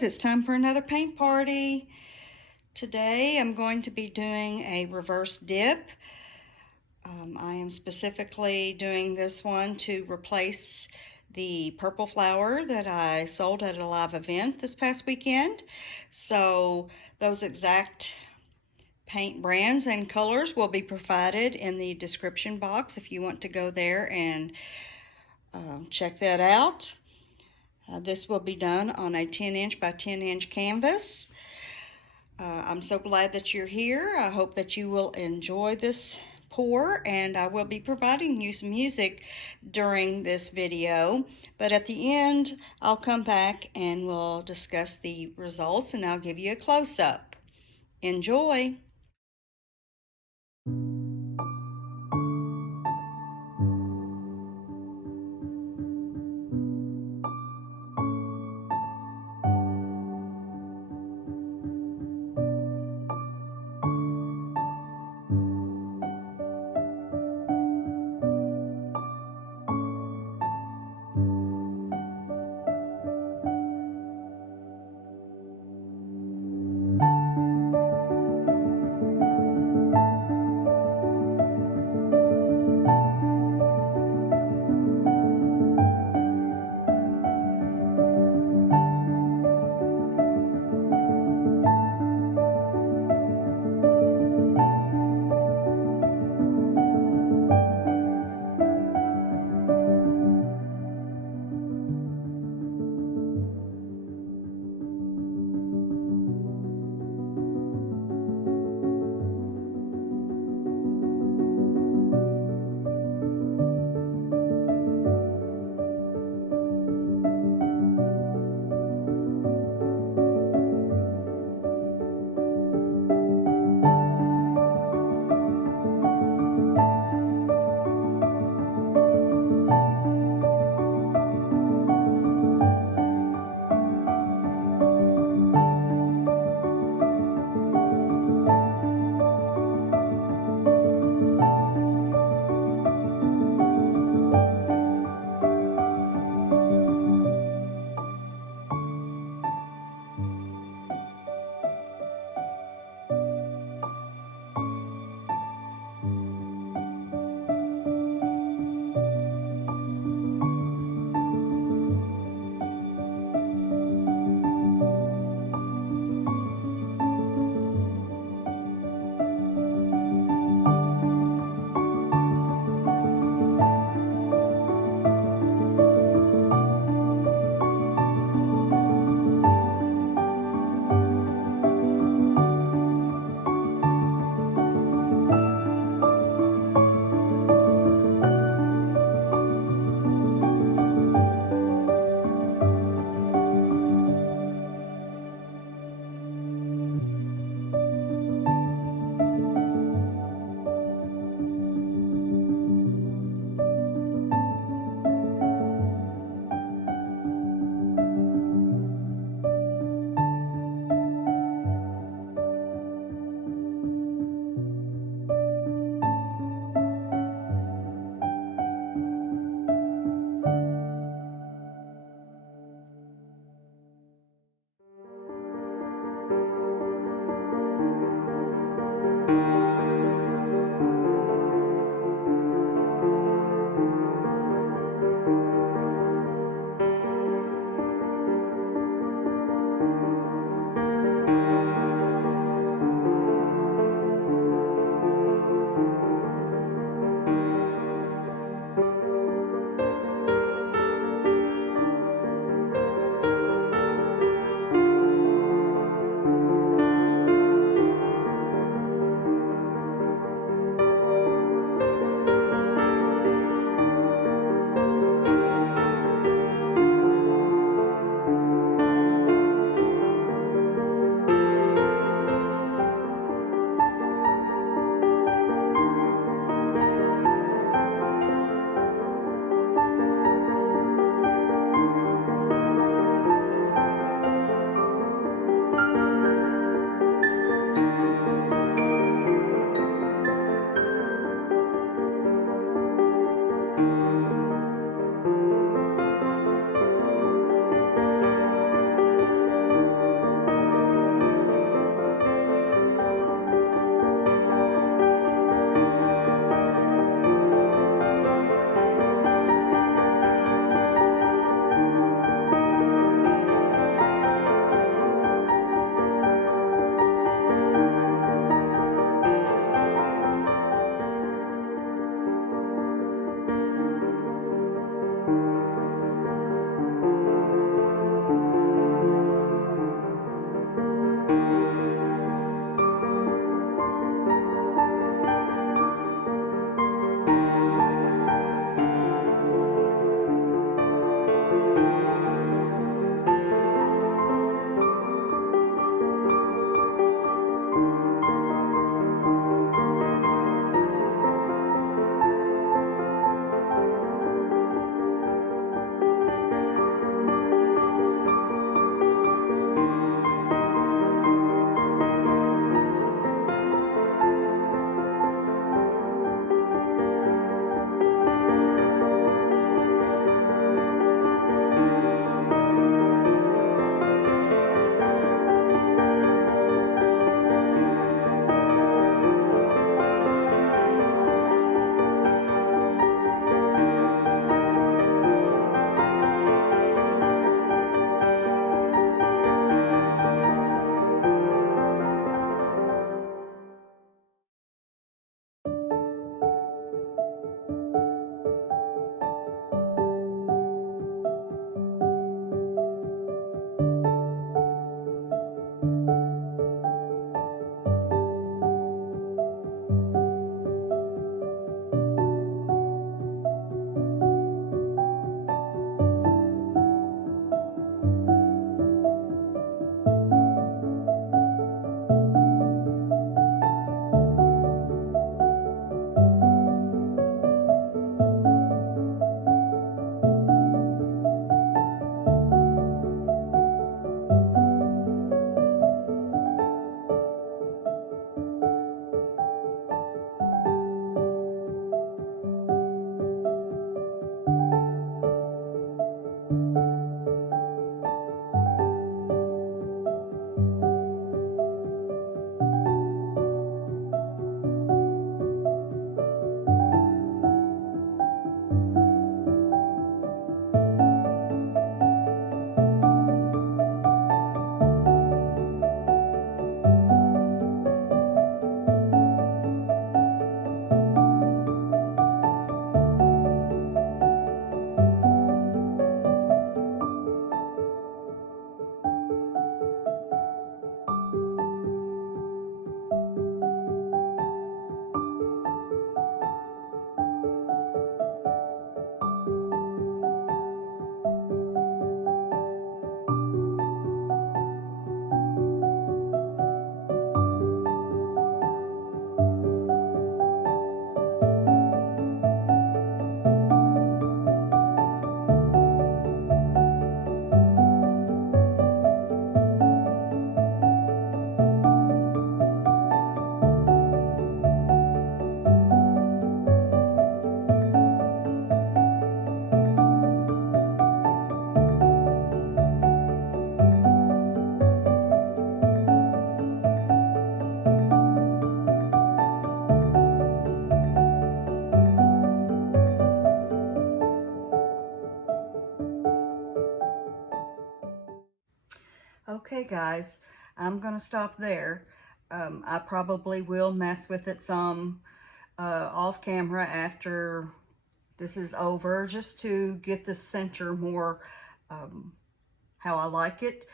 guys, it's time for another paint party. Today I'm going to be doing a reverse dip. I am specifically doing this one to replace the purple flower that I sold at a live event this past weekend. So those exact paint brands and colors will be provided in the description box if you want to go there and check that out. This will be done on a 10-inch by 10-inch canvas. I'm so glad that you're here. I hope that you will enjoy this pour, and I will be providing you some music during this video. But at the end, I'll come back and we'll discuss the results, and I'll give you a close-up. Enjoy! guys, I'm going to stop there. I probably will mess with it some off camera after this is over, just to get the center more how I like it.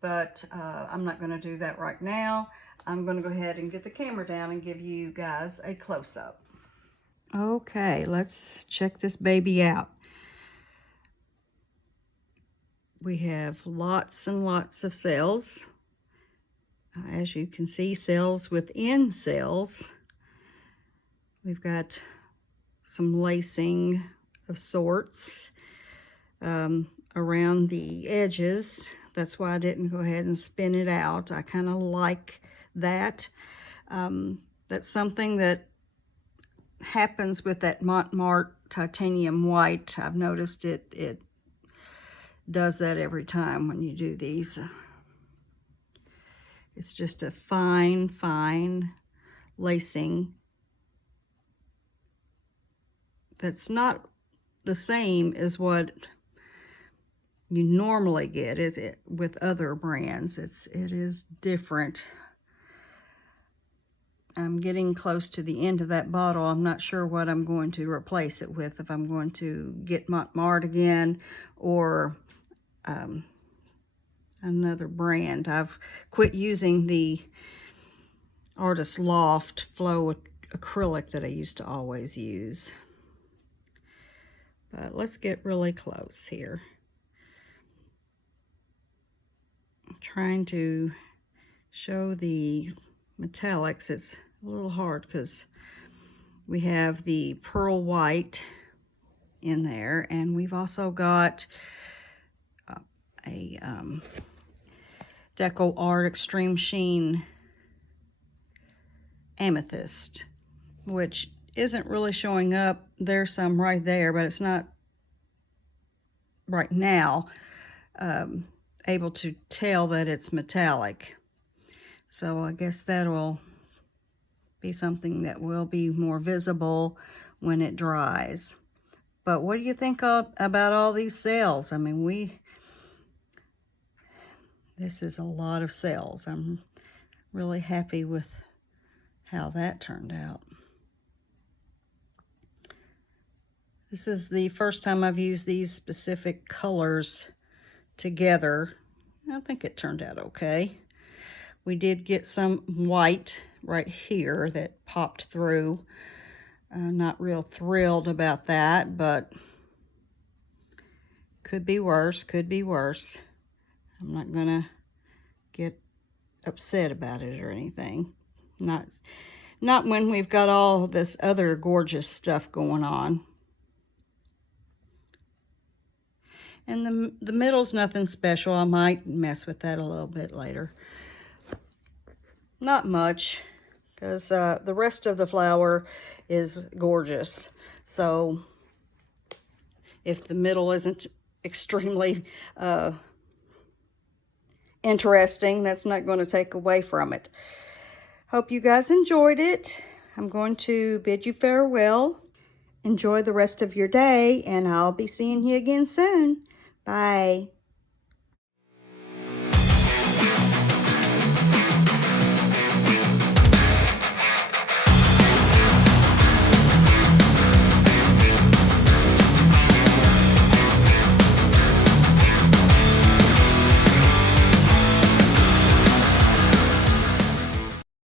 But I'm not going to do that right now. I'm going to go ahead and get the camera down and give you guys a close-up. Okay, let's check this baby out. We have lots and lots of cells. As you can see, cells within cells. We've got some lacing of sorts around the edges. That's why I didn't go ahead and spin it out. I kind of like that. That's something that happens with that Marte titanium white. I've noticed it does that every time when you do these. It's just a fine lacing that's not the same as what you normally get, is it, with other brands. It is different. I'm getting close to the end of that bottle. I'm not sure what I'm going to replace it with, if I'm going to get Marte again or another brand. I've quit using the Artist Loft Flow acrylic that I used to always use. But let's get really close here. I'm trying to show the metallics. It's a little hard because we have the pearl white in there, and we've also got a DecoArt Extreme Sheen Amethyst, which isn't really showing up. There's some right there, but it's not right now able to tell that it's metallic. So I guess that will be something that will be more visible when it dries. But what do you think about all these cells? I mean, this is a lot of cells. I'm really happy with how that turned out. This is the first time I've used these specific colors together. I think it turned out okay. We did get some white right here that popped through. Not real thrilled about that, but could be worse, could be worse. I'm not gonna get upset about it or anything. Not when we've got all this other gorgeous stuff going on. And the middle's nothing special. I might mess with that a little bit later. Not much, because the rest of the flower is gorgeous. So if the middle isn't extremely interesting, that's not going to take away from it. Hope you guys enjoyed it. I'm going to bid you farewell. Enjoy the rest of your day, and I'll be seeing you again soon. Bye.